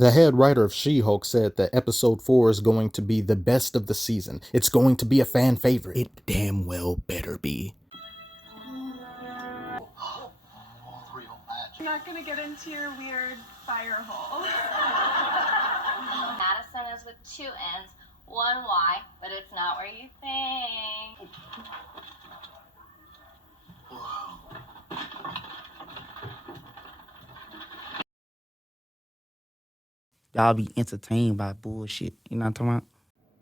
The head writer of She-Hulk said that episode 4 is going to be the best of the season. It's going to be a fan favorite. It damn well better be. I'm not gonna get into your weird fire hole. Madison is with 2 N's, 1 Y, but it's not where you think. Y'all be entertained by bullshit. You know what I'm talking about?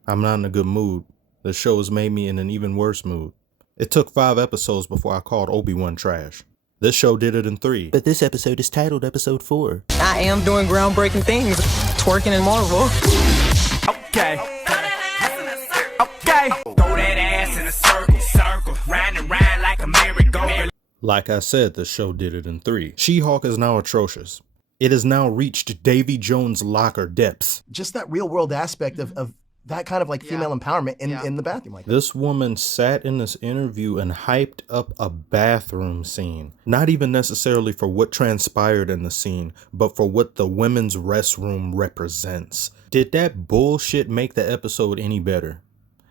I'm not in a good mood. The show has made me in an even worse mood. It took 5 episodes before I called Obi-Wan trash. This show did it in 3. But this episode is titled episode 4. I am doing groundbreaking things. Twerking in Marvel. Okay. Okay. Throw that ass in a circle. Round and round like a merry-go-round. Like I said, the show did it in 3. She-Hulk is now atrocious. It has now reached Davy Jones' locker depths. Just that real world aspect of that kind of like female empowerment in the bathroom like that. This woman sat in this interview and hyped up a bathroom scene. Not even necessarily for what transpired in the scene, but for what the women's restroom represents. Did that bullshit make the episode any better?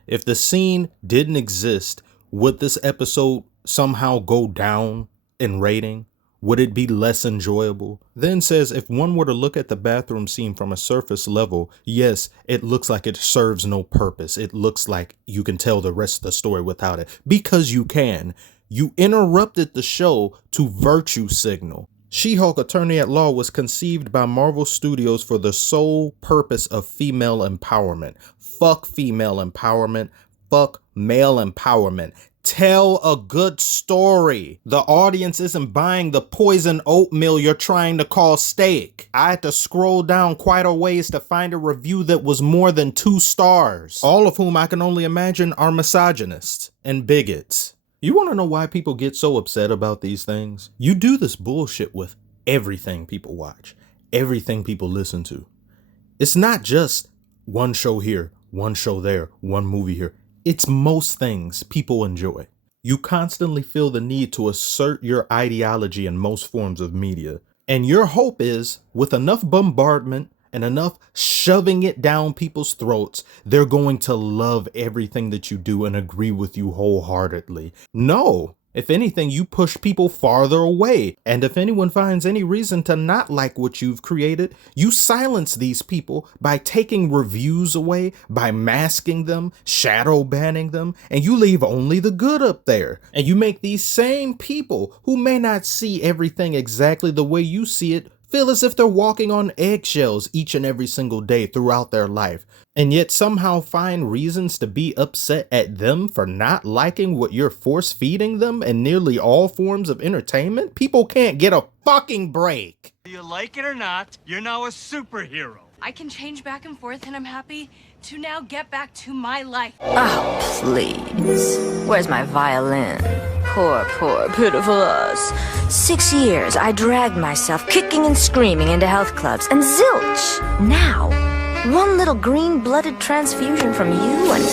If the scene didn't exist, would this episode somehow go down in rating? Would it be less enjoyable? Then says if one were to look at the bathroom scene from a surface level, yes, it looks like it serves no purpose. It looks like you can tell the rest of the story without it. Because you can. You interrupted the show to virtue signal. She-Hulk Attorney at Law was conceived by Marvel Studios for the sole purpose of female empowerment. Fuck female empowerment. Fuck male empowerment. Tell a good story. The audience isn't buying the poison oatmeal you're trying to call steak. I had to scroll down quite a ways to find a review that was more than 2 stars, all of whom I can only imagine are misogynists and bigots. You want to know why people get so upset about these things? You do this bullshit with everything people watch, everything people listen to. It's not just one show here, one show there, one movie here. It's most things people enjoy. You constantly feel the need to assert your ideology in most forms of media. And your hope is, with enough bombardment and enough shoving it down people's throats, they're going to love everything that you do and agree with you wholeheartedly. No. If anything, you push people farther away. And if anyone finds any reason to not like what you've created, you silence these people by taking reviews away, by masking them, shadow banning them, and you leave only the good up there. And you make these same people who may not see everything exactly the way you see it feel as if they're walking on eggshells each and every single day throughout their life, and yet somehow find reasons to be upset at them for not liking what you're force feeding them in nearly all forms of entertainment. People can't get a fucking break. Do you like it or not, you're now a superhero. I can change back and forth and I'm happy to now get back to my life. Oh, please. Where's my violin? Poor, pitiful us. 6 years, I dragged myself kicking and screaming into health clubs, and zilch! Now, one little green-blooded transfusion from you and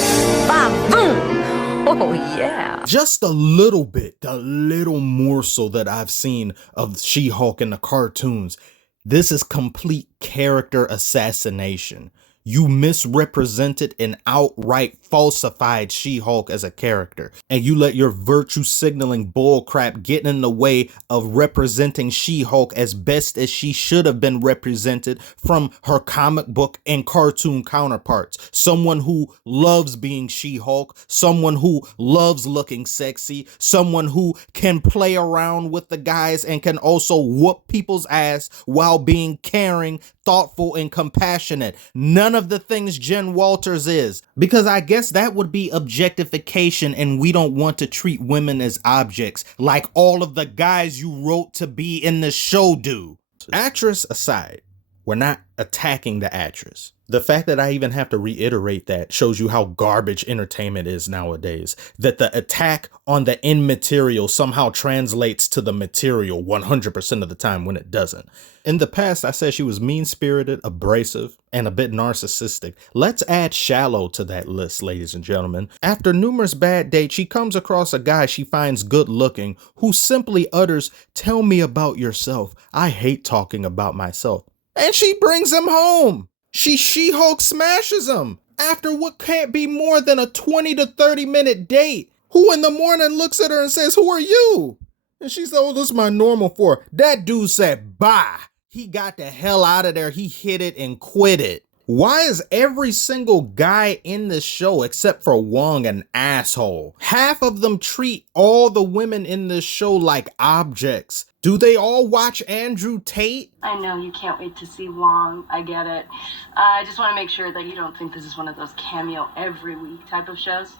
ba-boom! Oh, yeah. Just a little bit, the little morsel that I've seen of She-Hulk in the cartoons. This is complete character assassination. You misrepresented and outright falsified She-Hulk as a character, and you let your virtue signaling bullcrap get in the way of representing She-Hulk as best as she should have been represented from her comic book and cartoon counterparts. Someone who loves being She-Hulk, someone who loves looking sexy, someone who can play around with the guys and can also whoop people's ass while being caring, thoughtful, and compassionate. None of the things Jen Walters is, because I guess that would be objectification, and we don't want to treat women as objects like all of the guys you wrote to be in the show do. Actress aside, we're not attacking the actress. The fact that I even have to reiterate that shows you how garbage entertainment is nowadays. That the attack on the end material somehow translates to the material 100% of the time when it doesn't. In the past, I said she was mean-spirited, abrasive, and a bit narcissistic. Let's add shallow to that list, ladies and gentlemen. After numerous bad dates, she comes across a guy she finds good-looking who simply utters, "Tell me about yourself. I hate talking about myself." And she brings him home. She-Hulk smashes him after what can't be more than a 20 to 30 minute date. Who in the morning looks at her and says, "Who are you?" And she said, "Oh, this is my normal for." That dude said, bye. He got the hell out of there. He hit it and quit it. Why is every single guy in this show, except for Wong, an asshole? Half of them treat all the women in this show like objects. Do they all watch Andrew Tate? I know you can't wait to see Wong. I get it. I just want to make sure that you don't think this is one of those cameo every week type of shows.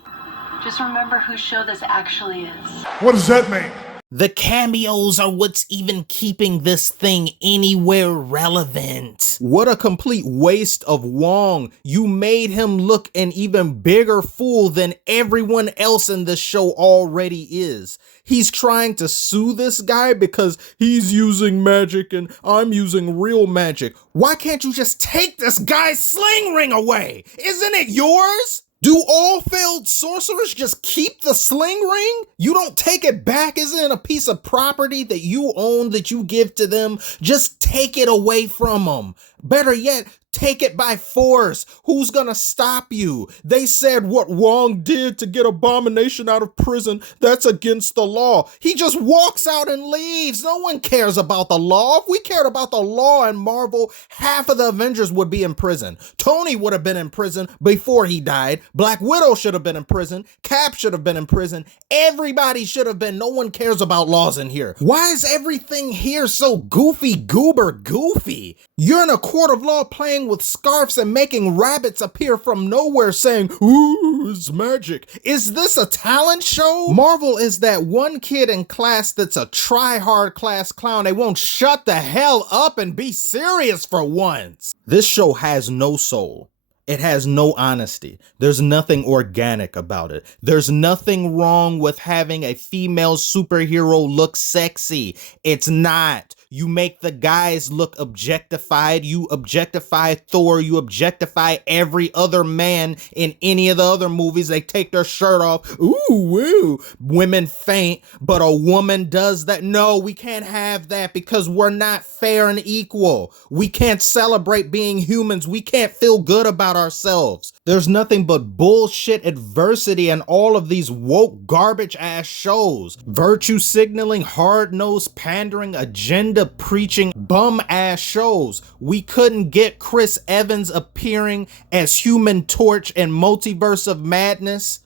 Just remember whose show this actually is. What does that mean? The cameos are what's even keeping this thing anywhere relevant. What a complete waste of Wong. You made him look an even bigger fool than everyone else in this show already is. He's trying to sue this guy because he's using magic and I'm using real magic. Why can't you just take this guy's sling ring away? Isn't it yours? Do all failed sorcerers just keep the sling ring? You don't take it back? Isn't it a piece of property that you own that you give to them? Just take it away from them. Better yet, take it by force. Who's gonna stop you? They said what Wong did to get Abomination out of prison, that's against the law. He just walks out and leaves. No one cares about the law. If we cared about the law in Marvel, half of the Avengers would be in prison. Tony would have been in prison before he died. Black Widow should have been in prison. Cap should have been in prison. Everybody should have been. No one cares about laws in here. Why is everything here so goofy, goofy? You're in a court of law playing with scarves and making rabbits appear from nowhere saying, "Ooh, it's magic." Is this a talent show? Marvel is that one kid in class that's a try-hard class clown. They won't shut the hell up and be serious for once. This show has no soul. It has no honesty. There's nothing organic about it. There's nothing wrong with having a female superhero look sexy. It's not. You make the guys look objectified. You objectify Thor. You objectify every other man in any of the other movies. They take their shirt off. Ooh, woo. Women faint, but a woman does that. No, we can't have that because we're not fair and equal. We can't celebrate being humans. We can't feel good about ourselves. There's nothing but bullshit adversity in all of these woke garbage ass shows. Virtue signaling, hard-nosed pandering, agenda preaching bum ass shows. We couldn't get Chris Evans appearing as Human Torch in Multiverse of Madness.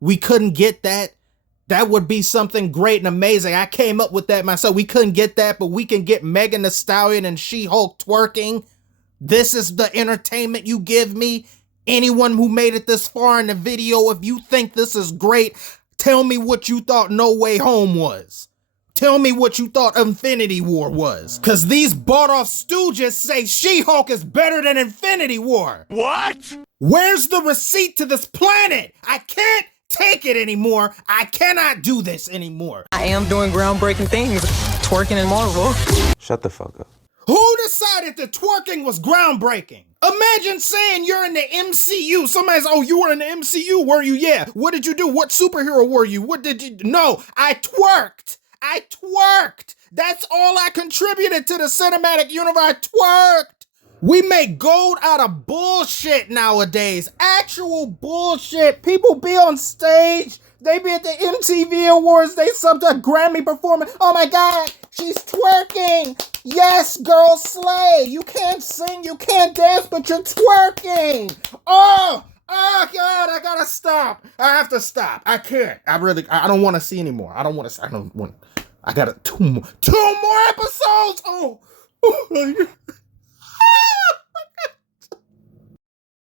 We couldn't get that. That would be something great and amazing. I came up with that myself. We couldn't get that, but we can get Megan Thee Stallion and She-Hulk twerking. This is the entertainment you give me? Anyone who made it this far in the video, if you think this is great, tell me what you thought No Way Home was. Tell me what you thought Infinity War was. Cause these bought-off stooges say She-Hulk is better than Infinity War. What? Where's the receipt to this planet? I can't take it anymore. I cannot do this anymore. I am doing groundbreaking things, twerking in Marvel. Shut the fuck up. Who decided that twerking was groundbreaking? Imagine saying you're in the MCU. Somebody's, "Oh, you were in the MCU, were you?" "Yeah." "What did you do? What superhero were you? What did you do?" "No, I twerked. I twerked. That's all I contributed to the cinematic universe. I twerked." We make gold out of bullshit nowadays. Actual bullshit. People be on stage. They be at the MTV Awards. They sometimes Grammy performance. "Oh my God, she's twerking." Yes, girl, slay. You can't sing, you can't dance, but you're twerking. Oh God, I gotta stop. I have to stop. I can't. I don't want to see anymore. I got two more episodes. Oh.